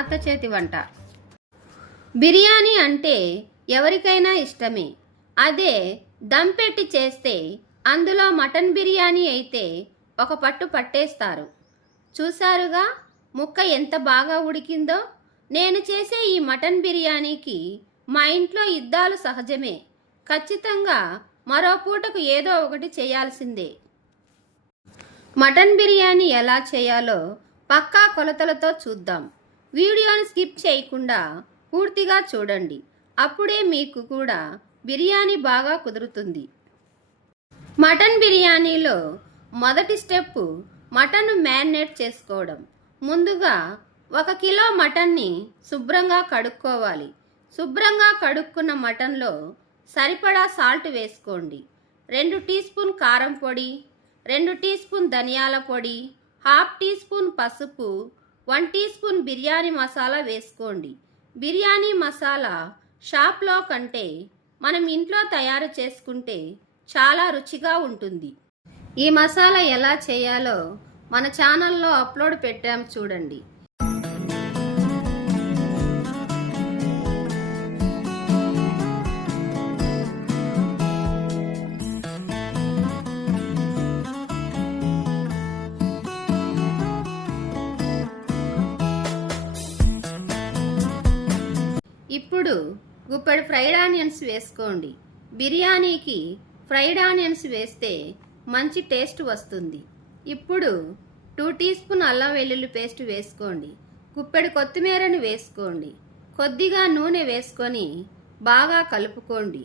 అత్త చేతి వంట. బిర్యానీ అంటే ఎవరికైనా ఇష్టమే. అదే దమ్ పెట్టి చేస్తే, అందులో మటన్ బిర్యానీ అయితే ఒక పట్టు పట్టేస్తారు. చూశారుగా ముక్క ఎంత బాగా ఉడికిందో. నేను చేసే ఈ మటన్ బిర్యానీకి మా ఇంట్లో యుద్ధాలు సహజమే. ఖచ్చితంగా మరో పూటకు ఏదో ఒకటి చేయాల్సిందే. మటన్ బిర్యానీ ఎలా చేయాలో పక్కా కొలతలతో చూద్దాం. వీడియోని స్కిప్ చేయకుండా పూర్తిగా చూడండి. అప్పుడే మీకు కూడా బిర్యానీ బాగా కుదురుతుంది. మటన్ బిర్యానీలో మొదటి స్టెప్ మటన్ మ్యారినేట్ చేసుకోవడం. ముందుగా 1 కిలో మటన్ని శుభ్రంగా కడుక్కోవాలి. శుభ్రంగా కడుక్కున్న మటన్లో సరిపడా సాల్ట్ వేసుకోండి. 2 టీ స్పూన్ కారం పొడి, 2 టీ స్పూన్ ధనియాల పొడి, 1/2 టీ స్పూన్ పసుపు, 1 టీ స్పూన్ బిర్యానీ మసాలా వేసుకోండి. బిర్యానీ మసాలా షాప్లో కంటే మనం ఇంట్లో తయారు చేసుకుంటే చాలా రుచిగా ఉంటుంది. ఈ మసాలా ఎలా చేయాలో మన ఛానల్లో అప్లోడ్ పెట్టాం, చూడండి. ఇప్పుడు గుప్పెడు ఫ్రైడ్ ఆనియన్స్ వేసుకోండి. బిర్యానీకి ఫ్రైడ్ ఆనియన్స్ వేస్తే మంచి టేస్ట్ వస్తుంది. ఇప్పుడు 2 టీ స్పూన్ అల్లం వెల్లుల్లి పేస్ట్ వేసుకోండి. గుప్పెడు కొత్తిమీరను వేసుకోండి. కొద్దిగా నూనె వేసుకొని బాగా కలుపుకోండి.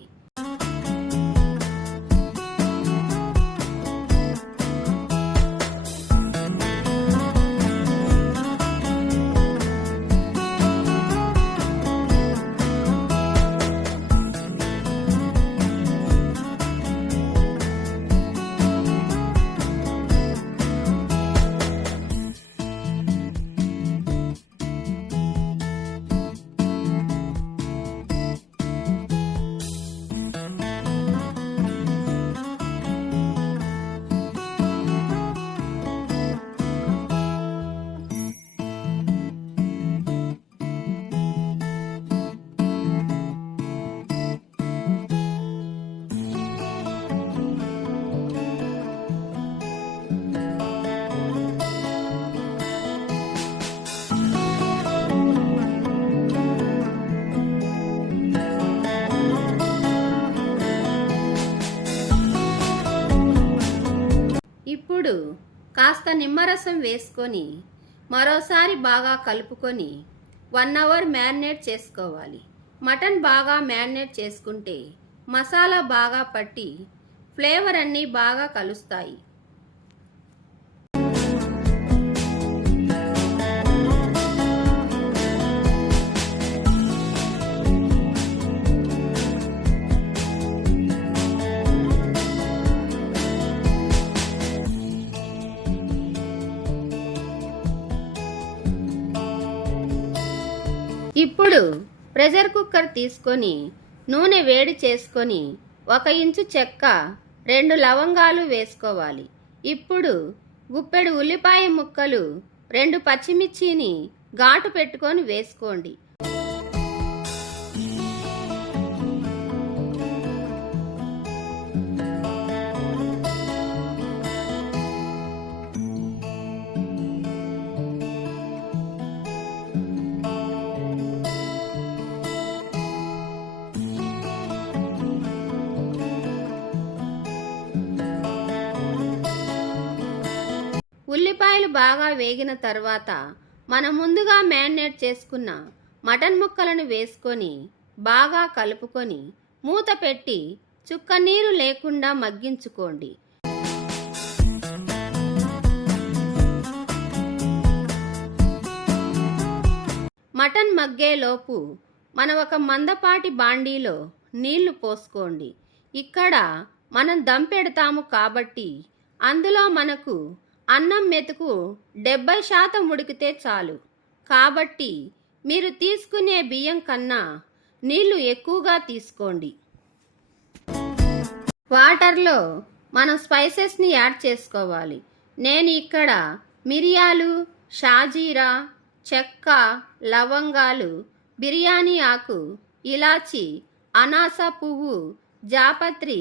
ఇప్పుడు కాస్త నిమ్మరసం వేసుకొని మరోసారి బాగా కలుపుకొని 1 అవర్ మ్యారినేట్ చేసుకోవాలి. మటన్ బాగా మ్యారినేట్ చేసుకుంటే మసాలా బాగా పట్టి ఫ్లేవర్ అన్నీ బాగా కలుస్తాయి. ఇప్పుడు ప్రెషర్ కుక్కర్ తీసుకొని నూనె వేడి చేసుకొని 1 ఇంచు చెక్క, 2 లవంగాలు వేసుకోవాలి. ఇప్పుడు గుప్పెడు ఉల్లిపాయ ముక్కలు, 2 పచ్చిమిర్చిని ఘాటు పెట్టుకొని వేసుకోండి. ఉల్లిపాయలు బాగా వేగిన తర్వాత మనం ముందుగా మ్యారినేట్ చేసుకున్న మటన్ ముక్కలను వేసుకొని బాగా కలుపుకొని మూత పెట్టి చుక్క నీరు లేకుండా మగ్గించుకోండి. మటన్ మగ్గేలోపు మనం ఒక మందపాటి బాండీలో నీళ్లు పోసుకోండి. ఇక్కడ మనం దమ్ పెడతాము కాబట్టి అందులో మనకు అన్నం మెతుకు 70% ఉడికితే చాలు. కాబట్టి మీరు తీసుకునే బియ్యం కన్నా నీళ్లు ఎక్కువగా తీసుకోండి. వాటర్లో మనం స్పైసెస్ని యాడ్ చేసుకోవాలి. నేను ఇక్కడ మిరియాలు, షాజీరా, చెక్క, లవంగాలు, బిర్యానీ ఆకు, ఇలాచి, అనాస పువ్వు, జాపత్రి,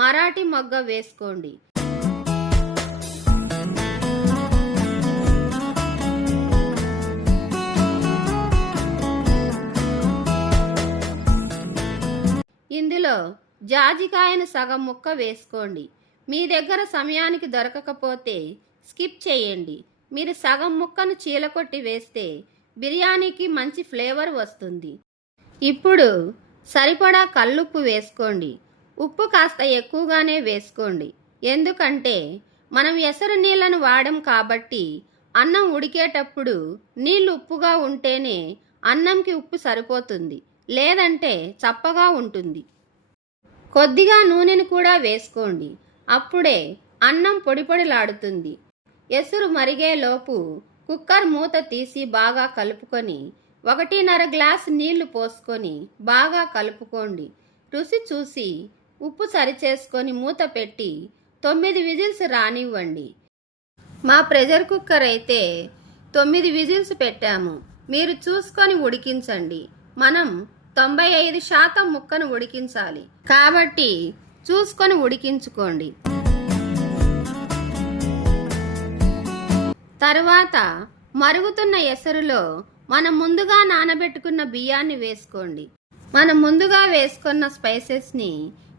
మరాఠీ మొగ్గ వేసుకోండి. ఇందులో జాజికాయను సగం ముక్క వేసుకోండి. మీ దగ్గర సమయానికి దొరకకపోతే స్కిప్ చేయండి. మీరు సగం ముక్కను చీలకొట్టి వేస్తే బిర్యానీకి మంచి ఫ్లేవర్ వస్తుంది. ఇప్పుడు సరిపడా కల్లుప్పు వేసుకోండి. ఉప్పు కాస్త ఎక్కువగానే వేసుకోండి. ఎందుకంటే మనం ఎసరు నీళ్లను వాడం కాబట్టి అన్నం ఉడికేటప్పుడు నీళ్లు ఉప్పుగా ఉంటేనే అన్నంకి ఉప్పు సరిపోతుంది, లేదంటే చప్పగా ఉంటుంది. కొద్దిగా నూనెను కూడా వేసుకోండి. అప్పుడే అన్నం పొడిపొడిలాడుతుంది. ఎసురు మరిగేలోపు కుక్కర్ మూత తీసి బాగా కలుపుకొని 1.5 గ్లాసు నీళ్లు పోసుకొని బాగా కలుపుకోండి. రుచి చూసి ఉప్పు సరిచేసుకొని మూత పెట్టి 9 విజిల్స్ రానివ్వండి. మా ప్రెషర్ కుక్కర్ అయితే 9 విజిల్స్ పెట్టాము. మీరు చూసుకొని ఉడికించండి. మనం 95% ముక్కను ఉడికించాలి కాబట్టి చూసుకొని ఉడికించుకోండి. తరువాత మరుగుతున్న ఎసరులో మనం ముందుగా నానబెట్టుకున్న బియ్యాన్ని వేసుకోండి. మనం ముందుగా వేసుకున్న స్పైసెస్ని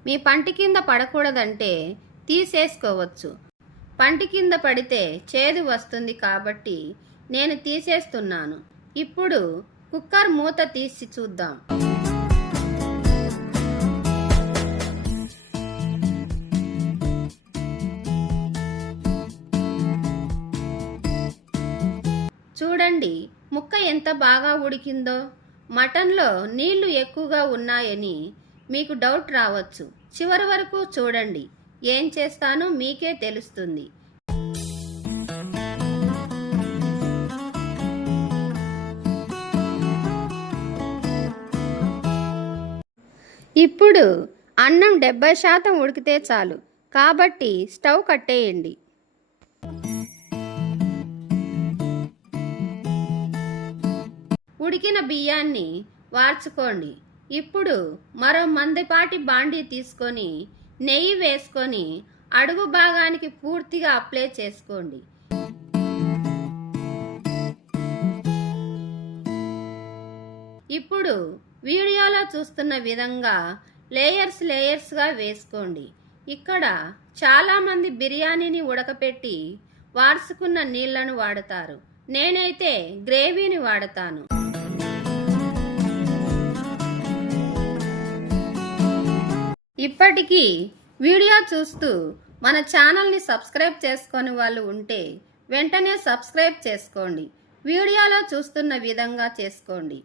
మీ పంటి కింద పడకూడదంటే తీసేసుకోవచ్చు. పంటి కింద పడితే చేదు వస్తుంది కాబట్టి నేను తీసేస్తున్నాను. ఇప్పుడు కుక్కర్ మూత తీసి చూద్దాం. చూడండి ముక్క ఎంత బాగా ఉడికిందో. మటన్లో నీళ్లు ఎక్కువగా ఉన్నాయని మీకు డౌట్ రావచ్చు. చివరి వరకు చూడండి. ఏం చేస్తానో మీకే తెలుస్తుంది. ఇప్పుడు అన్నం 70% ఉడికితే చాలు కాబట్టి స్టవ్ కట్టేయండి. ఉడికిన బియ్యాన్ని వార్చుకోండి. ఇప్పుడు మరో మందపాటి బాండీ తీసుకొని నెయ్యి వేసుకొని అడుగు భాగానికి పూర్తిగా అప్లై చేసుకోండి. ఇప్పుడు వీడియోలో చూస్తున్న విధంగా లేయర్స్గా వేసుకోండి. ఇక్కడ చాలామంది బిర్యానీని ఉడకపెట్టి వార్చుకున్న నీళ్లను వాడతారు. నేనైతే గ్రేవీని వాడతాను. ఇప్పటికీ వీడియో చూస్తూ మన ఛానల్ని సబ్స్క్రైబ్ చేసుకొని వాళ్ళు ఉంటే వెంటనే సబ్స్క్రైబ్ చేసుకోండి. వీడియోలో చూస్తున్న విధంగా చేసుకోండి.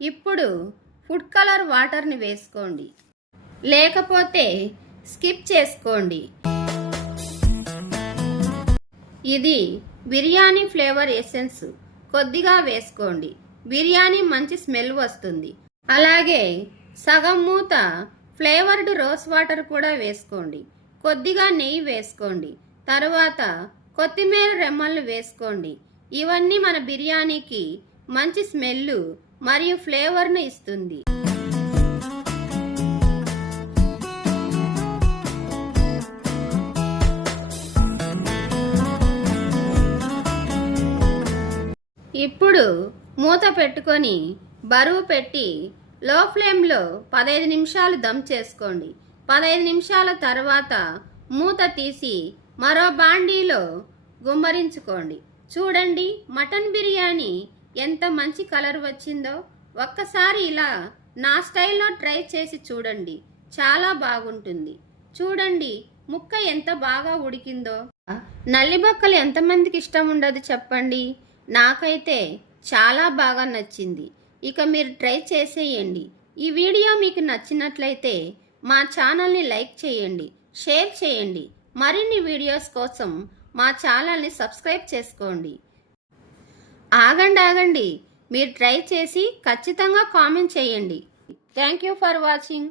ఇప్పుడు ఫుడ్ కలర్ వాటర్ని వేసుకోండి, లేకపోతే స్కిప్ చేసుకోండి. ఇది బిర్యానీ ఫ్లేవర్ ఎసెన్స్ కొద్దిగా వేసుకోండి. బిర్యానీ మంచి స్మెల్ వస్తుంది. అలాగే సగం మూత ఫ్లేవర్డ్ రోస్ వాటర్ కూడా వేసుకోండి. కొద్దిగా నెయ్యి వేసుకోండి. తర్వాత కొత్తిమీర రెమ్మలు వేసుకోండి. ఇవన్నీ మన బిర్యానీకి మంచి స్మెల్ మరియు ఫ్లేవర్ను ఇస్తుంది. ఇప్పుడు మూత పెట్టుకొని బరువు పెట్టి లో ఫ్లేమ్లో 15 నిమిషాలు దమ్ చేసుకోండి. 15 నిమిషాల తర్వాత మూత తీసి మరో బాండీలో గుమ్మరించుకోండి. చూడండి మటన్ బిర్యానీ ఎంత మంచి కలర్ వచ్చిందో. ఒక్కసారి ఇలా నా స్టైల్లో ట్రై చేసి చూడండి, చాలా బాగుంటుంది. చూడండి ముక్క ఎంత బాగా ఉడికిందో. నల్లిబొక్కలు ఎంతమందికి ఇష్టం ఉండదు చెప్పండి. నాకైతే చాలా బాగా నచ్చింది. ఇక మీరు ట్రై చేసేయండి. ఈ వీడియో మీకు నచ్చినట్లయితే మా ఛానల్ని లైక్ చేయండి, షేర్ చేయండి. మరిన్ని వీడియోస్ కోసం మా ఛానల్ని సబ్స్క్రైబ్ చేసుకోండి. ఆగండి, మీరు ట్రై చేసి ఖచ్చితంగా కామెంట్ చేయండి. Thank you for watching.